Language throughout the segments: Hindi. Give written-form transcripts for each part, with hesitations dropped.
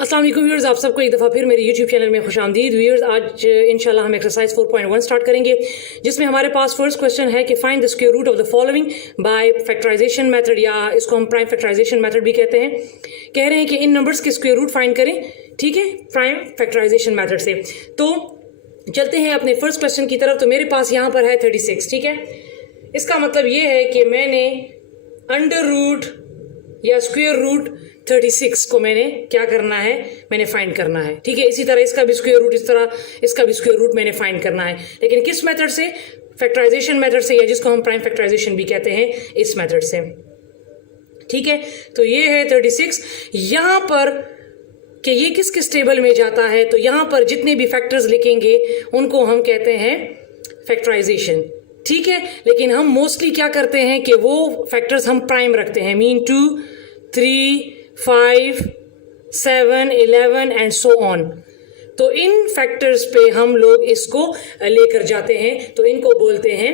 अस्सलाम वालेकुम व्यूअर्स, आप सबको एक दफ़ा फिर मेरे यूट्यूब चैनल में खुशामदीद। व्यूअर्स, आज इंशाल्लाह हम एक्सरसाइज 4.1 स्टार्ट करेंगे, जिसमें हमारे पास फर्स्ट क्वेश्चन है कि find the square root of the following by factorization method, या इसको हम प्राइम फैक्टराइजेशन मेथड भी कहते हैं। कह रहे हैं कि इन नंबर्स के स्क्वायर रूट फाइंड करें, ठीक है, प्राइम फैक्टराइजेशन मेथड से। तो चलते हैं अपने फर्स्ट क्वेश्चन की तरफ। तो मेरे पास यहाँ पर है 36, ठीक है। इसका मतलब ये है कि मैंने अंडर रूट या स्क्वायर रूट 36 को मैंने क्या करना है, मैंने फाइंड करना है, ठीक है। इसी तरह इसका भी स्क्वायर रूट, इस तरह इसका भी स्क्वायर रूट मैंने फाइंड करना है, लेकिन किस मेथड से? फैक्टराइजेशन मेथड से, या जिसको हम प्राइम फैक्टराइजेशन भी कहते हैं, इस मेथड से, ठीक है। तो ये है 36। यहां पर कि ये किस किस टेबल में जाता है, तो यहां पर जितने भी फैक्टर्स लिखेंगे उनको हम कहते हैं फैक्टराइजेशन, ठीक है। लेकिन हम मोस्टली क्या करते हैं कि वो फैक्टर्स हम प्राइम रखते हैं, मीन 2, 3, 5, 7, 11 एंड सो ऑन। तो इन फैक्टर्स पे हम लोग इसको लेकर जाते हैं, तो इनको बोलते हैं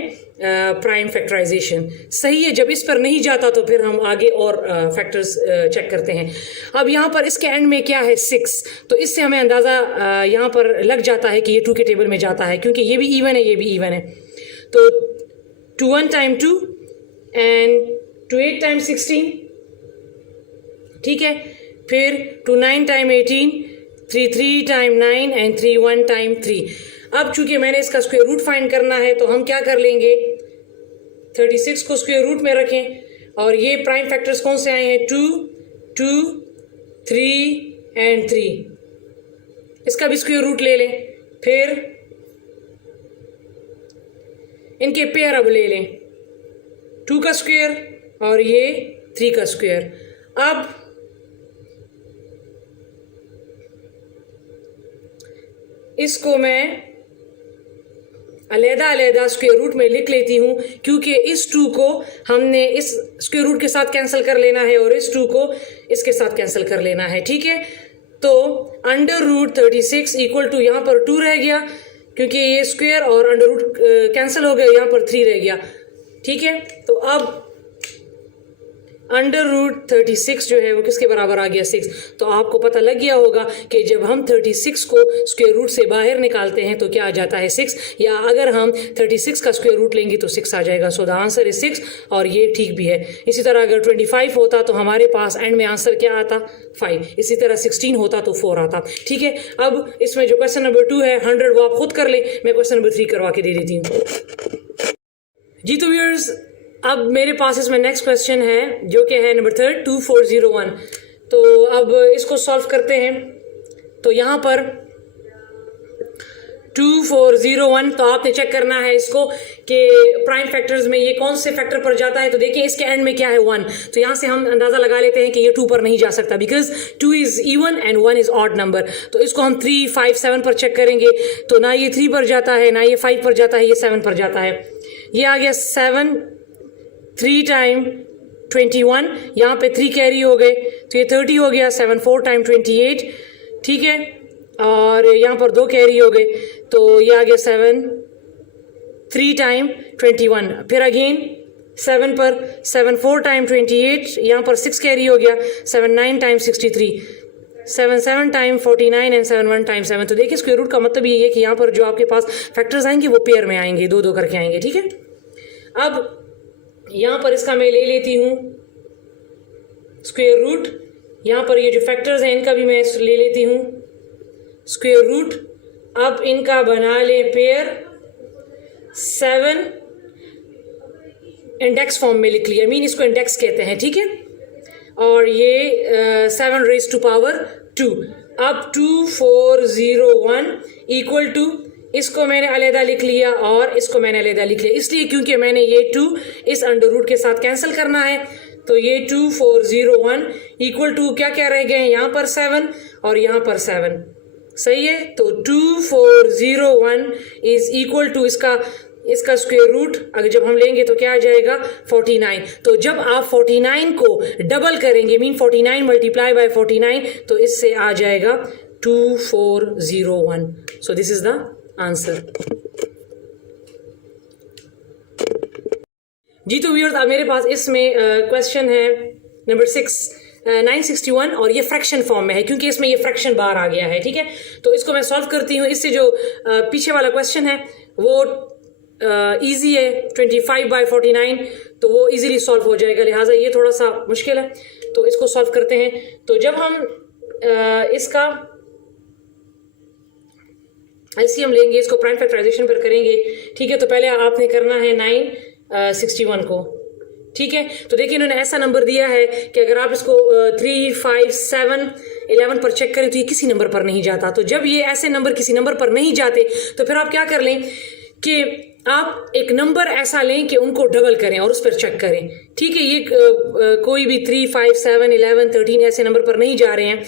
प्राइम फैक्टराइजेशन। सही है। जब इस पर नहीं जाता तो फिर हम आगे और फैक्टर्स चेक करते हैं। अब यहाँ पर इसके एंड में क्या है, 6, तो इससे हमें अंदाज़ा यहाँ पर लग जाता है कि ये 2 के टेबल में जाता है, क्योंकि ये भी इवन है, ये भी इवन है। तो 2 1 टाइम 2 एंड 2 8 टाइम 16, ठीक है। फिर 2 9 टाइम 18, 3 3 टाइम 9 एंड 3 1 टाइम 3। अब चूंकि मैंने इसका स्क्वायर रूट फाइंड करना है, तो हम क्या कर लेंगे, 36 को स्क्वायर रूट में रखें, और ये प्राइम फैक्टर्स कौन से आए हैं, 2 2 3 एंड 3। इसका भी स्क्वायर रूट ले लें। फिर इनके पेयर अब ले लें, 2 का स्क्वायर और ये 3 का स्क्वायर। अब इसको मैं अलग-अलग स्क्वायर रूट में लिख लेती हूँ, क्योंकि इस 2 को हमने इस स्क्वायर रूट के साथ कैंसिल कर लेना है और इस 2 को इसके साथ कैंसिल कर लेना है, ठीक है। तो अंडर रूट 36 इक्वल टू, यहाँ पर 2 रह गया क्योंकि ये स्क्वायर, और अंडर रूट कैंसिल हो गया, यहाँ पर 3 रह गया, ठीक है। तो अब अंडर रूट 36 जो है वो किसके बराबर आ गया, 6। तो आपको पता लग गया होगा कि जब हम 36 को स्क्वायर रूट से बाहर निकालते हैं तो क्या आ जाता है, 6, या अगर हम 36 का स्क्वायर रूट लेंगे तो 6 आ जाएगा। सो द आंसर इज 6, और ये ठीक भी है। इसी तरह अगर 25 होता तो हमारे पास एंड में आंसर क्या आता, 5। इसी तरह 16 होता तो 4 आता, ठीक है। अब इसमें जो क्वेश्चन नंबर 2 है 100, वो आप खुद कर ले, मैं क्वेश्चन नंबर 3 करवा के दे देती हूँ। जी तो व्यूअर्स, अब मेरे पास इसमें नेक्स्ट क्वेश्चन है जो कि है नंबर 3, 2401। तो अब इसको सॉल्व करते हैं। तो यहाँ पर 2401, तो आपने चेक करना है इसको कि प्राइम फैक्टर्स में ये कौन से फैक्टर पर जाता है। तो देखिए इसके एंड में क्या है, 1। तो यहाँ से हम अंदाज़ा लगा लेते हैं कि ये 2 पर नहीं जा सकता, because 2 is even and 1 is odd number. तो इसको हम 3 5 7 पर चेक करेंगे, तो ना ये 3 पर जाता है, ना ये 5 पर जाता है, ये 7 पर जाता है। ये आ गया 7, 3 टाइम 21, यहाँ पे 3 कैरी हो गए, तो ये 30 हो गया। 7 4 टाइम 28, ठीक है, और यहाँ पर 2 कैरी हो गए, तो ये आ गया 7 3 टाइम 21। फिर अगेन 7 पर 7 4 टाइम 28, यहाँ पर 6 कैरी हो गया, 7 9 टाइम 63, 7 7 टाइम 49 एंड 7 1 टाइम 7। तो देखिए स्क्वायर रूट का मतलब ये है कि यहाँ पर जो आपके पास फैक्टर्स आएंगे वो पेयर में आएंगे, 2 2 करके आएंगे, ठीक है। अब यहाँ पर इसका मैं ले लेती हूँ स्क्वायर रूट। यहाँ पर ये जो फैक्टर्स हैं इनका भी मैं ले लेती हूँ स्क्वायर रूट। अब इनका बना ले पेयर, 7 इंडेक्स फॉर्म में लिख लिया, मीन इसको इंडेक्स कहते हैं, ठीक है। और ये 7 रेज़ टू पावर 2। अब 2401 इक्वल टू, इसको मैंने अलहदा लिख लिया और इसको मैंने अलहदा लिख लिया, इसलिए क्योंकि मैंने ये 2 इस अंडर रूट के साथ कैंसिल करना है। तो ये 2401 इक्वल टू क्या क्या रह गए हैं, यहाँ पर 7 और यहाँ पर 7, सही है। तो 2401 इज इक्वल टू इसका स्क्वायर रूट अगर जब हम लेंगे तो क्या आ जाएगा, 49। तो जब आप 49 को डबल करेंगे, मीन 49 मल्टीप्लाई बाय 49, तो इससे आ जाएगा 2401। So this is the answer. जी तो व्यूअर्स, अब मेरे पास इसमें क्वेश्चन है नंबर 6। 961 और ये फ्रैक्शन फॉर्म में है क्योंकि इसमें ये फ्रैक्शन बाहर आ गया है, ठीक है। तो इसको मैं सॉल्व करती हूँ। इससे जो पीछे वाला क्वेश्चन है वो इजी है, 25/49, तो वो इजीली सॉल्व हो जाएगा, लिहाजा ये थोड़ा सा मुश्किल है, तो इसको सॉल्व करते हैं। तो जब हम इसका एलसीएम लेंगे, इसको प्राइम फैक्टराइजेशन पर करेंगे, ठीक है। तो पहले आपने करना है 961 को, ठीक है। तो देखिए इन्होंने ऐसा नंबर दिया है कि अगर आप इसको 3, 5, 7, 11 पर चेक करें तो ये किसी नंबर पर नहीं जाता। तो जब ये ऐसे नंबर किसी नंबर पर नहीं जाते तो फिर आप क्या कर लें कि आप एक नंबर ऐसा लें कि उनको डबल करें और उस पर चेक करें, ठीक है। ये कोई भी 3, 5, 7, 11, 13 ऐसे नंबर पर नहीं जा रहे हैं,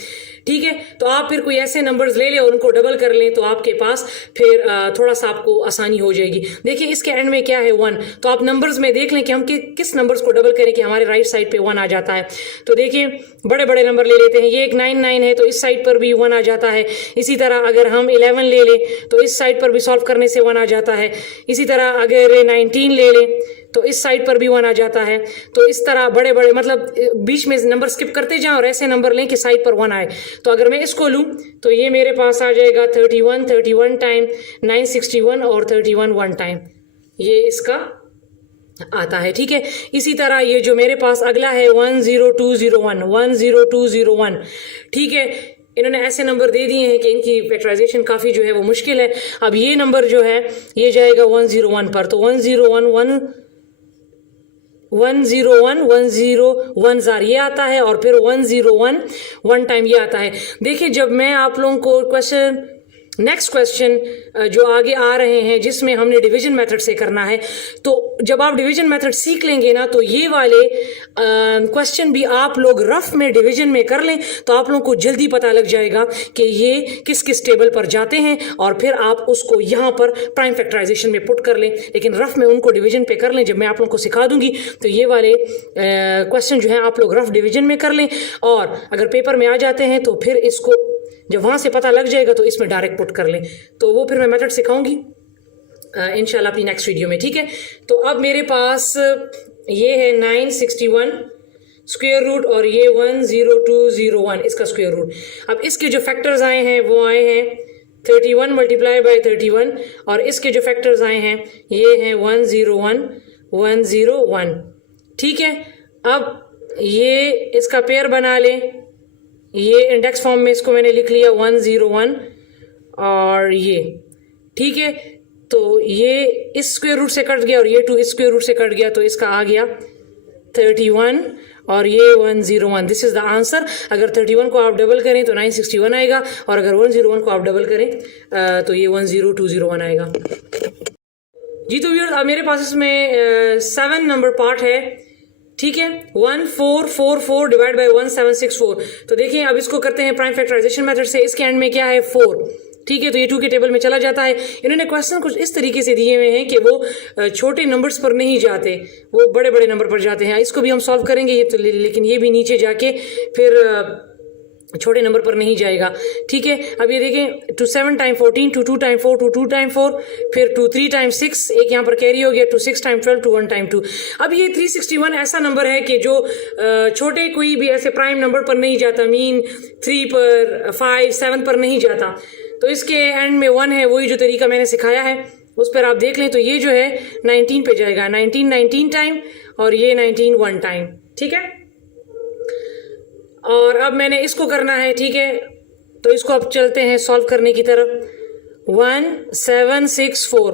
ठीक है। तो आप फिर कोई ऐसे नंबर्स ले लें और उनको डबल कर लें, तो आपके पास फिर थोड़ा सा आपको आसानी हो जाएगी। देखिए इसके एंड में क्या है 1, तो आप नंबर्स में देख लें कि हम किस नंबर्स को डबल करें कि हमारे राइट साइड पे 1 आ जाता है। तो देखिए बड़े बड़े नंबर ले लेते हैं, ये एक 99 है तो इस साइड पर भी 1 आ जाता है। इसी तरह अगर हम 11 ले लें तो इस साइड पर भी सॉल्व करने से 1 आ जाता है। इसी तरह अगर 19 ले लें तो इस साइड पर भी 1 आ जाता है। तो इस तरह बड़े बड़े मतलब बीच में नंबर स्किप करते जाएं और ऐसे नंबर लें कि साइड पर 1 आए। तो अगर मैं इसको लूं तो ये मेरे पास आ जाएगा 31 टाइम, 961 और 31 1 टाइम, ये इसका आता है, ठीक है। इसी तरह ये जो मेरे पास अगला है 10201, 10201, ठीक है। इन्होंने ऐसे नंबर दे दिए हैं कि इनकी फैक्टराइजेशन काफ़ी जो है वो मुश्किल है। अब ये नंबर जो है ये जाएगा 101 पर, तो 101 101010 ये आता है और फिर 101 1 टाइम ये आता है। देखिए जब मैं आप लोगों को नेक्स्ट क्वेश्चन जो आगे आ रहे हैं जिसमें हमने डिवीजन मेथड से करना है, तो जब आप डिवीजन मेथड सीख लेंगे ना तो ये वाले क्वेश्चन भी आप लोग रफ में डिवीजन में कर लें तो आप लोगों को जल्दी पता लग जाएगा कि ये किस किस टेबल पर जाते हैं और फिर आप उसको यहाँ पर प्राइम फैक्टराइजेशन में पुट कर लें। लेकिन रफ में उनको डिवीजन पे कर लें, जब मैं आप लोगों को सिखा दूंगी तो ये वाले क्वेश्चन जो है आप लोग रफ डिवीजन में कर लें, और अगर पेपर में आ जाते हैं तो फिर इसको जब वहाँ से पता लग जाएगा तो इसमें डायरेक्ट पुट कर लें। तो वो फिर मैं मेथड सिखाऊंगी इंशाल्लाह अपनी नेक्स्ट वीडियो में, ठीक है। तो अब मेरे पास ये है 961 स्क्वायर रूट और ये 10201 इसका स्क्वायर रूट। अब इसके जो फैक्टर्स आए हैं वो आए हैं 31 मल्टीप्लाई बाय 31, और इसके जो फैक्टर्स आए हैं ये हैं 101 101, ठीक है। अब ये इसका पेयर बना लें, ये इंडेक्स फॉर्म में इसको मैंने लिख लिया 101 और ये, ठीक है। तो ये इस स्क्वायर रूट से कट गया और ये 2 इस स्क्वायर रूट से कट गया, तो इसका आ गया 31 और ये 101। This is the answer. अगर 31 को आप डबल करें तो 961 आएगा, और अगर 101 को आप डबल करें तो ये 10201 आएगा। जी तो व्यूअर्स अब मेरे पास इसमें 7 नंबर पार्ट है, ठीक है। 1444 डिवाइड बाय 1764। तो देखिए अब इसको करते हैं प्राइम फैक्टराइजेशन मेथड से। इसके एंड में क्या है 4, ठीक है। तो ये 2 के टेबल में चला जाता है। इन्होंने क्वेश्चन कुछ इस तरीके से दिए हुए हैं कि वो छोटे नंबर्स पर नहीं जाते, वो बड़े बड़े नंबर पर जाते हैं। इसको भी हम सॉल्व करेंगे ये तो, लेकिन ये भी नीचे जाके फिर छोटे नंबर पर नहीं जाएगा, ठीक है। अब ये देखें 2 7 टाइम 14, 2 2 टाइम 4, 2 2 टाइम 4, फिर 2 3 टाइम 6, एक यहाँ पर कैरी हो गया, 2 6 टाइम 12, 2 1 टाइम 2। अब ये 361 ऐसा नंबर है कि जो छोटे कोई भी ऐसे प्राइम नंबर पर नहीं जाता, मीन 3 पर 5 7 पर नहीं जाता। तो इसके एंड में 1 है, वही जो तरीका मैंने सिखाया है उस पर आप देख लें। तो ये जो है 19 पे जाएगा, 19 टाइम और ये 19 1 टाइम, ठीक है। और अब मैंने इसको करना है, ठीक है। तो इसको अब चलते हैं सॉल्व करने की तरफ। 1764,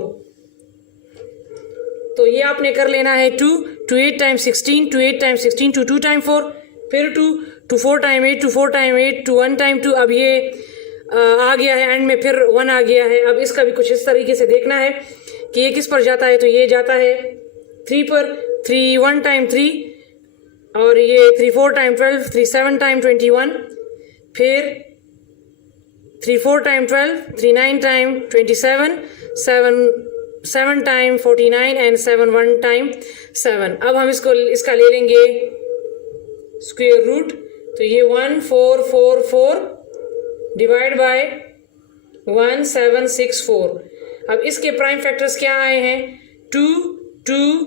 तो ये आपने कर लेना है 2 8 टाइम 16, 2 8 टाइम 16, 2 2 टाइम 4, फिर 2 4 टाइम 8, 2 4 टाइम 8, 2 1 टाइम 2। अब ये आ गया है एंड में, फिर 1 आ गया है। अब इसका भी कुछ इस तरीके से देखना है कि ये किस पर जाता है। तो ये जाता है 3 पर, 3 1 टाइम 3, और ये 3 4 टाइम 12, 3 7 टाइम 21, फिर 3 4 time 12, 3 9 time 27, 7 time 49 and 7 1 time 7। अब हम इसका ले लेंगे स्क्वायर रूट। तो ये 1444 डिवाइड बाय 1764। अब इसके प्राइम फैक्टर्स क्या आए हैं 2 2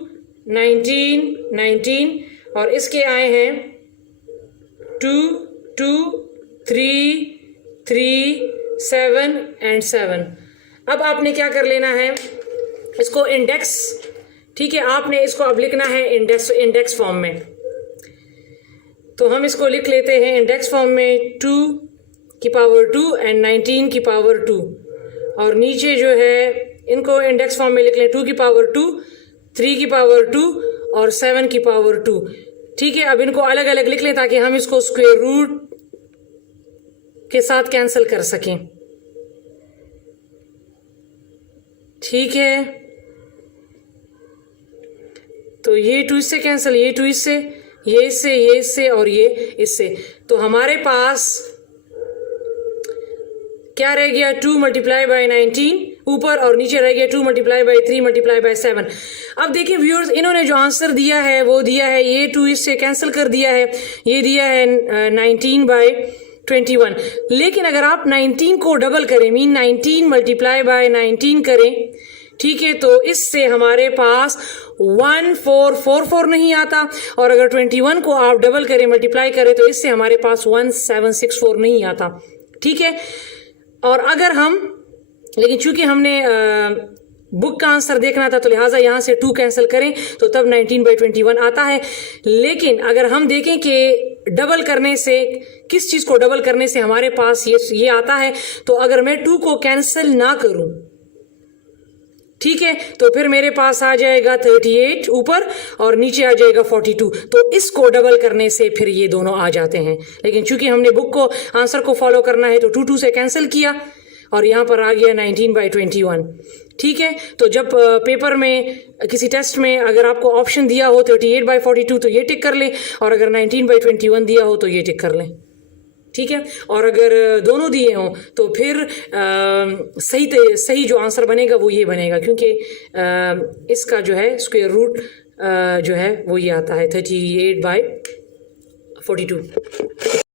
19 19, और इसके आए हैं 2 2 3 3 7 एंड 7। अब आपने क्या कर लेना है, इसको इंडेक्स, ठीक है, आपने इसको अब लिखना है इंडेक्स फॉर्म में। तो हम इसको लिख लेते हैं इंडेक्स फॉर्म में 2 की पावर 2 एंड 19 की पावर 2, और नीचे जो है इनको इंडेक्स फॉर्म में लिख लें 2 की पावर 2, 3 की पावर 2 और 7 की पावर 2। ठीक है, अब इनको अलग अलग लिख लें ताकि हम इसको स्क्वायर रूट के साथ कैंसिल कर सकें। ठीक है, तो ये 2 इससे कैंसिल, ये 2 इससे, ये इससे, ये इससे और ये इससे। तो हमारे पास क्या रह गया, 2 मल्टीप्लाई बाई 19 ऊपर, और नीचे रह गया 2 मल्टीप्लाई बाई 3 मल्टीप्लाई बाई 7। अब देखिए व्यूअर्स, इन्होंने जो आंसर दिया है वो दिया है, ये 2 इससे कैंसिल कर दिया है, ये दिया है 19 बाई 21। लेकिन अगर आप 19 को डबल करें, मीन 19 मल्टीप्लाई बाई 19 करें, ठीक है, तो इससे हमारे पास 1444 नहीं आता, और अगर 21 को आप डबल करें, मल्टीप्लाई करें, तो इससे हमारे पास 1764 नहीं आता। ठीक है, और अगर हम, लेकिन चूंकि हमने बुक का आंसर देखना था तो लिहाजा यहाँ से 2 कैंसिल करें तो तब 19 बाई 21 आता है। लेकिन अगर हम देखें कि डबल करने से, किस चीज़ को डबल करने से हमारे पास ये आता है, तो अगर मैं 2 को कैंसिल ना करूं, ठीक है, तो फिर मेरे पास आ जाएगा 38 ऊपर और नीचे आ जाएगा 42। तो इसको डबल करने से फिर ये दोनों आ जाते हैं। लेकिन चूंकि हमने बुक को आंसर को फॉलो करना है तो 2 से कैंसिल किया और यहाँ पर आ गया 19 बाई 21। ठीक है, तो जब पेपर में किसी टेस्ट में अगर आपको ऑप्शन दिया हो 38 बाई 42 तो ये टिक कर लें, और अगर 19 बाई 21 दिया हो तो ये टिक कर लें। ठीक है, और अगर दोनों दिए हों तो फिर सही जो आंसर बनेगा वो ये बनेगा, क्योंकि इसका जो है स्क्वायर रूट जो है वो ये आता है 38 बाई 42।